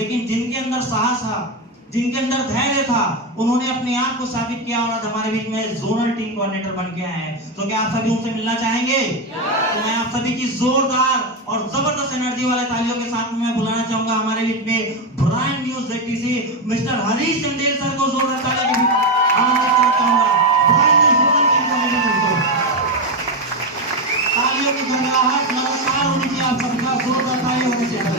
लेकिन जिनके अंदर साहस था, जिनके अंदर धैर्य था, उन्होंने अपने आप को साबित किया और आज हमारे बीच में जोनल टीम कोऑर्डिनेटर बन के आए हैं। तो क्या आप सभी उनसे मिलना चाहेंगे? तो मैं आप सभी की जोरदार और जबरदस्त एनर्जी वाले तालियों के साथ मैं बुलाना चाहूंगा हमारे बीच में brand new JTC mister Harish Chandel sir को जोरदार तालियों के साथ आमंत्रित करना चाहूंगा। Brand new zonal team coordinator को तालियों की गड़गड़ाहट लगातार होनी चाहिए, आप सबका जोरदार तालियां होनी चाहिए।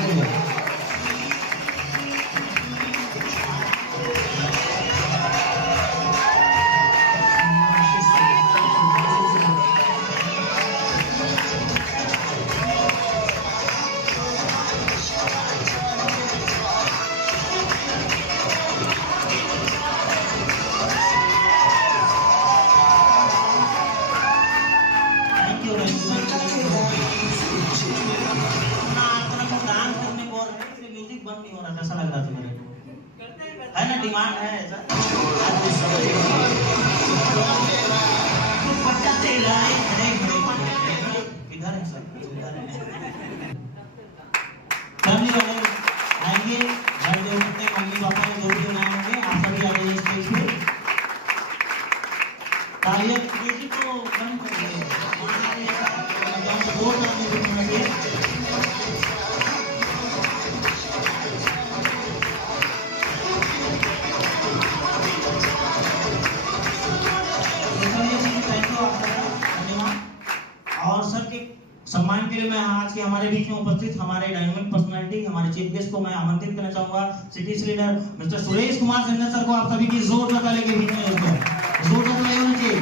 ऐसा लग रहा था मेरे को, है ना, डिमांड है ऐसा। इधर है सर, इधर है। फैमिली वाले आएंगे, घर जो अपने मम्मी पापा ने जो भी बनाए होंगे, आप सभी आ जाइए स्टेज पे। तालियां म्यूजिक को बंद कर दीजिए, दो और सर के सम्मान के लिए मैं आज के हमारे बीच में उपस्थित हमारे डायनामिक पर्सनालिटी, हमारे चीफ गेस्ट को मैं आमंत्रित करना चाहूंगा। City leader mister Suresh Kumar Sinha sir को आप सभी की जोरदार ताली के बीच में जोरदार ताली होनी चाहिए।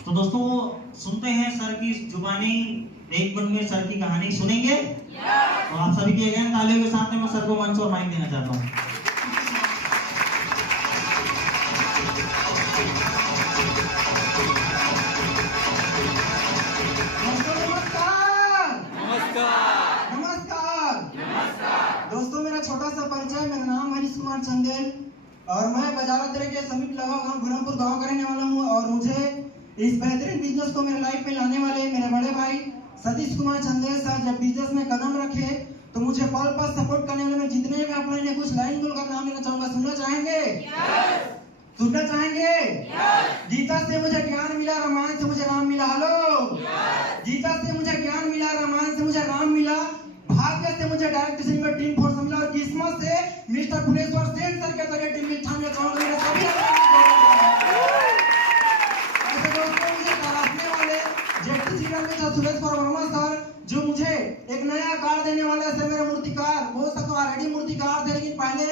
तो दोस्तों सुनते हैं सर की जुबानी, एक मिनट में सर की कहानी सुनेंगे। तो आप सभी की अगेन तालियों के साथ में मैं सर को मंच और माइक देना चाहता हूँ। दोस्तों मेरा छोटा सा परिचय, मेरा नाम हरीश कुमार चंदेल और मैं बाजारा दरे के समीप लगा गांव गुरमपुर गांव का रहने वाला हूं। और मुझे इस बेहतरीन बिजनेस को मेरे लाइफ में लाने वाले मेरे बड़े भाई सतीश कुमार चंदेल सर जब बिजनेस में कदम रखे तो मुझे पल पल सपोर्ट करने वाले में जितने भी आप लोगों ने कुछ लाइन बोल कर नाम लेना चाहूंगा। सुनना चाहेंगे? सुनना चाहेंगे? गीता से मुझे ज्ञान मिला, रामायण से मुझे राम मिला। हेलो, गीता से मुझे ज्ञान मिला, रामायण से मुझे राम मिला, भाग्य से मुझे डायरेक्शन में टीम फोर्स मिला और किस्मत से मिस्टर भुवनेश्वर सेन सर के जरिए टीम में छानना चाहूंगा। मेरे सभी ऐसे दोस्तों मुझे तराशने वाले जेटी सीरियल में सुरेश वर्मा सर जो मुझे एक नया आकार देने वाले ऐसे मेरे मूर्तिकार, वो सब ऑलरेडी मूर्तिकार थे लेकिन पहले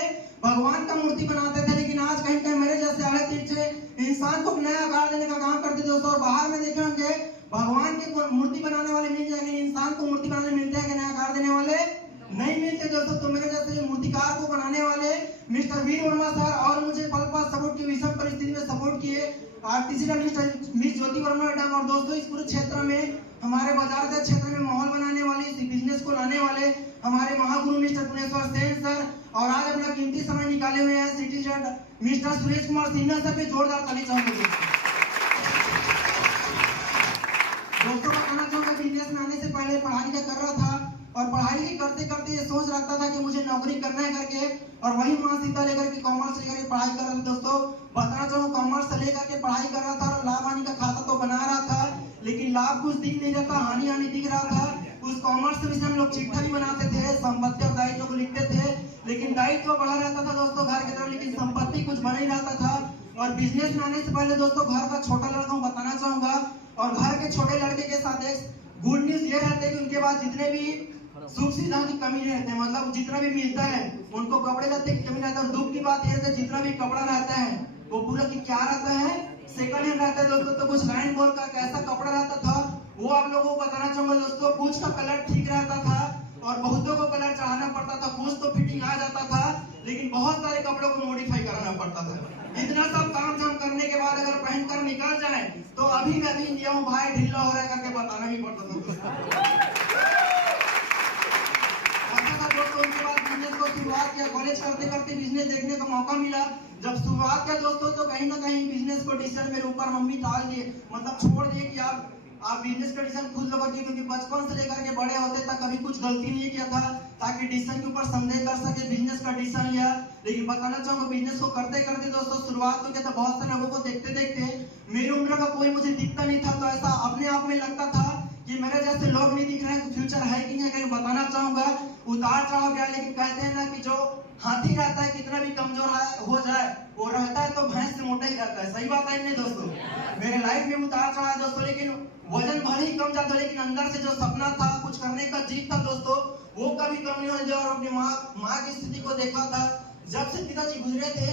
भगवान का मूर्ति बनाते थे, लेकिन आज कहीं कहीं मेरे जैसे आड़े तिरछे इंसान को नया आकार देने का काम करते थे। दोस्तों बाहर में देखे होंगे भगवान की मूर्ति बनाने वाले मिल जाएंगे, इंसान को मूर्ति बनाने मिलते हैं कि नया आकार देने वाले नहीं मिलते। दोस्तों तो मेरे जैसे मूर्तिकार को बनाने वाले मिस्टर वीर वर्मा सर और मुझे पल पल सपोर्ट की विषम परिस्थिति में सपोर्ट किए आरटीसी मिस ज्योति वर्मा मैडम। और दोस्तों इस पूरे क्षेत्र में हमारे बाजार के क्षेत्र में माहौल बनाने वाले, इस बिजनेस को लाने वाले हमारे महागुरु मिस्टर भुवनेश्वर सेन सर और आज अपना कीमती समय निकाले हुए हैं city mister Suresh Kumar Sinha sir पे जोरदार ताली चाहूंगा। दोस्तों मैं कहना चाहूंगा बिजनेस में आने से पहले पढ़ाई का कर रहा था और पढ़ाई करते करते ये सोच रखता था कि मुझे नौकरी करना है करके, और वही मानसिकता लेकर के कॉमर्स लेकर के पढ़ाई कर रहा था। दोस्तों बताना चाहूँ कॉमर्स से लेकर के पढ़ाई कर रहा था और लाभ हानि का खाता तो बना रहा था, लेकिन लाभ कुछ दिख नहीं रहा था, हानि दिख रहा था। उस कॉमर्स के विषय में लोग चिट्ठा भी बनाते थे, संपत्ति और दायित्व को लिखते थे, लेकिन दायित्व बढ़ा रहता था दोस्तों घर की तरफ, लेकिन संपत्ति कुछ बना ही रहता था। और बिजनेस में आने से पहले दोस्तों घर का छोटा लड़का हूँ बताना चाहूंगा, और घर के छोटे लड़के के साथ एक गुड न्यूज ये रहता है कि उनके पास जितने भी सुख सुविधाओं की कमी रहते हैं, मतलब जितना भी मिलता है उनको कपड़े लत्ते की कमी रहता है। और दुख की बात यह है जितना भी कपड़ा रहता है वो पूरा की क्या रहता है, सेकंड हैंड रहता है दोस्तों। तो कुछ लाइन बोल का कैसा कपड़ा रहता था वो आप लोगों को बताना चाहूंगा दोस्तों। कुछ का कलर ठीक रहता था और बहुतों को कलर चढ़ाना पड़ता था, कुछ तो फिटिंग आ जाता था, लेकिन बहुत सारे कपड़ों को मॉडिफाई कराना पड़ता था। इतना सब काम जाम करने के बाद अगर पहन कर निकल जाए तो अभी मैं भी इंडिया हूँ भाई ढीला हो रहा है करके बताना भी पड़ता था दोस्तों। उनके बाद बिजनेस को शुरुआत किया, कॉलेज करते करते बिजनेस देखने का मौका मिला। जब शुरुआत किया दोस्तों तो कहीं ना कहीं बिजनेस को डिसीजन मेरे ऊपर मम्मी डाल दिए, मतलब छोड़ दिए कि आप बिजनेस का डिसीजन खुद लो करके, क्योंकि बचपन से लेकर के बड़े होते तक कभी कुछ गलती नहीं किया था ताकि डिसीजन के ऊपर संदेह कर सके, बिजनेस का डिसीजन लिया। लेकिन बताना चाहूंगा बिजनेस को करते करते दोस्तों शुरुआत तो क्या था, बहुत सारे लोगों को देखते देखते मेरी उम्र का कोई मुझे दिखता नहीं था, तो ऐसा अपने आप में लगता था कि मेरे जैसे लोग नहीं दिख रहे हैं, फ्यूचर है कि नहीं है। कहीं बताना चाहूंगा उतार चढ़ाव गया, लेकिन कहते हैं ना कि जो हाथी रहता है कितना भी कमजोर हो जाए वो रहता है तो भैंस से मोटा ही रहता है। सही बात है नहीं दोस्तों? मेरे लाइफ में उतार चढ़ाव दोस्तों, लेकिन वजन भले ही कम जाता, लेकिन अंदर से जो सपना था कुछ करने का जीत था दोस्तों वो कभी कम नहीं होने दिया। और अपनी माँ की स्थिति को देखा था, जब से पिताजी गुजरे थे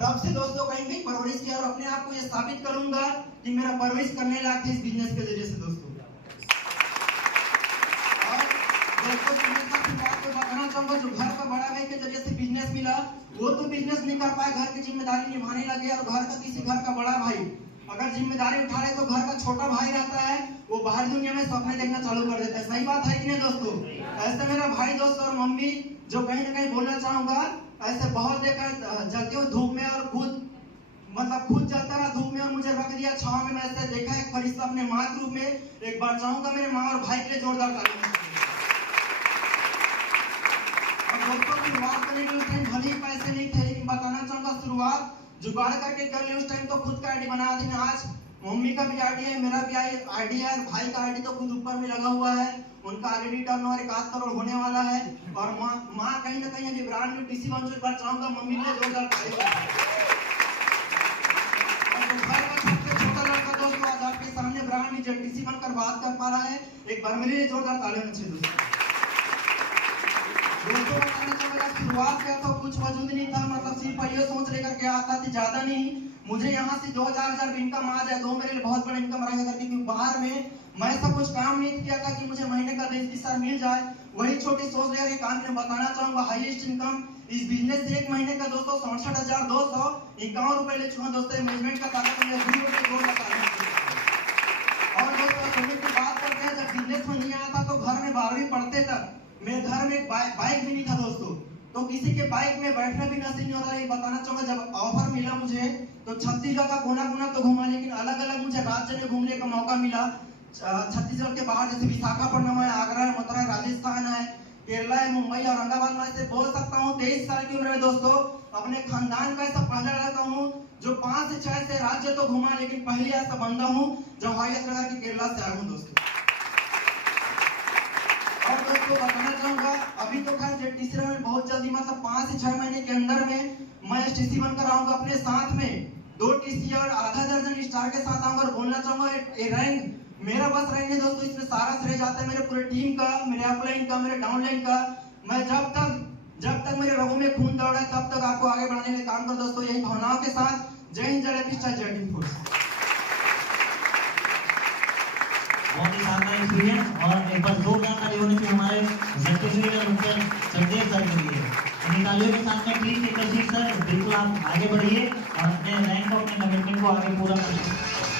तब से दोस्तों कहीं भी परवरिश किया, और अपने आप को ये साबित करूंगा कि मेरा परवरिश करने लायक है इस बिजनेस के जरिए से दोस्तों। बताना चाहूंगा जो घर का बड़ा भाई के जरिए से बिजनेस मिला वो तो बिजनेस नहीं कर पाए, घर की जिम्मेदारी निभाने लगे। और घर का किसी घर का बड़ा भाई अगर जिम्मेदारी उठा ले तो घर का छोटा भाई रहता है वो बाहर दुनिया में सपने देखना चालू कर देता है। सही बात है कि नहीं दोस्तों? ऐसे मेरा भाई दोस्त और मम्मी जो कहीं ना कहीं बोलना चाहूंगा, ऐसे बहुत देखा जलते हुए धूप में और खुद जलता रहा धूप में और मुझे रख दिया छांव में। मैं ऐसे देखा एक फरिश्ता अपने माँ के रूप में। एक बार चाहूंगा मेरे माँ और भाई के लिए जोरदार ताली। दोस्तों शुरुआत करने के उस टाइम भले ही पैसे नहीं थे, लेकिन बताना चाहूंगा शुरुआत जुगाड़ करके कर ले। उस टाइम तो खुद का आईडी बना दी। आज मम्मी का भी आईडी है, मेरा भी आईडी है, भाई का आईडी तो खुद ऊपर में लगा हुआ है। उनका ऑलरेडी टर्नओवर 1 करोड़ होने वाला है। और माँ कहीं ना कहीं अभी ब्रांड न्यू टीसी बन चुकी है। चाहूंगा मम्मी के जोरदार ताली। घर का सबसे छोटा लड़का दोस्तों आज आपके सामने ब्रांड न्यू टीसी बनकर बात कर पा रहा है। एक बार मेरे लिए जोरदार ताली होनी चाहिए दोस्तों। बताना चाहूंगा शुरुआत किया तो कुछ वजूद नहीं था, मतलब सिर्फ ये सोच लेकर के आता था ज्यादा नहीं, मुझे यहाँ से 2000 इनकम आ जाए तो मेरे लिए बहुत बड़ा इनकम रहेगा। क्योंकि बाहर में मैं ऐसा कुछ काम नहीं किया था कि मुझे महीने का 20-20 मिल जाए, वही छोटी सोच लेकर के काम में बताना चाहूंगा हाईएस्ट इनकम इस बिजनेस से एक महीने का दोस्तों 67,251 रुपए ले चुका दोस्तों। मैनेजमेंट का ताकत मुझे 2 रुपए 2 लगा। और दोस्तों पेमेंट की बात करते हैं, जब बिजनेस में नहीं आया था तो घर में 12वीं पढ़ते तक मेरे घर में एक बाइक भी नहीं था दोस्तों, तो किसी के बाइक में बैठना भी नसीब नहीं होता। ये बताना चाहूंगा जब ऑफर मिला मुझे तो छत्तीसगढ़ का कोना कोना तो घूमा, लेकिन अलग अलग मुझे राज्य में घूमने का मौका मिला। छत्तीसगढ़ के बाहर जैसे विशाखापट्टनम है, आगरा है, मथुरा है, राजस्थान है, केरला है, मुंबई, औरंगाबाद में से बोल सकता हूँ 23 साल की उम्र में दोस्तों अपने खानदान का ऐसा पहला लड़का हूँ जो 5 से 6 से राज्य तो घुमा, लेकिन पहली ऐसा बंदा हूँ जो हाईएस्ट लगा के केरला से आया हूँ दोस्तों। और दोस्तों बताना चाहूंगा अभी तो खैर जेटीसी में बहुत जल्दी मतलब 5 से 6 महीने के अंदर में मैं टीसी बनकर आऊंगा। अपने साथ में 2 टीसी और आधा दर्जन स्टार के साथ आऊंगा। और बोलना चाहूंगा ये रैंक मेरा बस रैंक है दोस्तों, इसमें सारा श्रेय जाता है मेरे पूरे टीम का, मेरे अपलाइन का, मेरे डाउनलाइन का। मैं जब तक मेरे रगों में खून दौड़ा है तब तक आपको आगे बढ़ाने का काम कर दोस्तों। यही भावनाओं के साथ जय हिंद, जय पिस्टा, जय टीम फोर्स। बहुत ही शानदार एक्सपीरियंस। और एक बार जोरदार ताली होनी चाहिए हमारे चंदेल सर के लिए। इन तालियों के साथ में प्लीज सर बिल्कुल आप आगे बढ़िए और अपने रैंक को अपने कमिटमेंट को आगे पूरा करिए।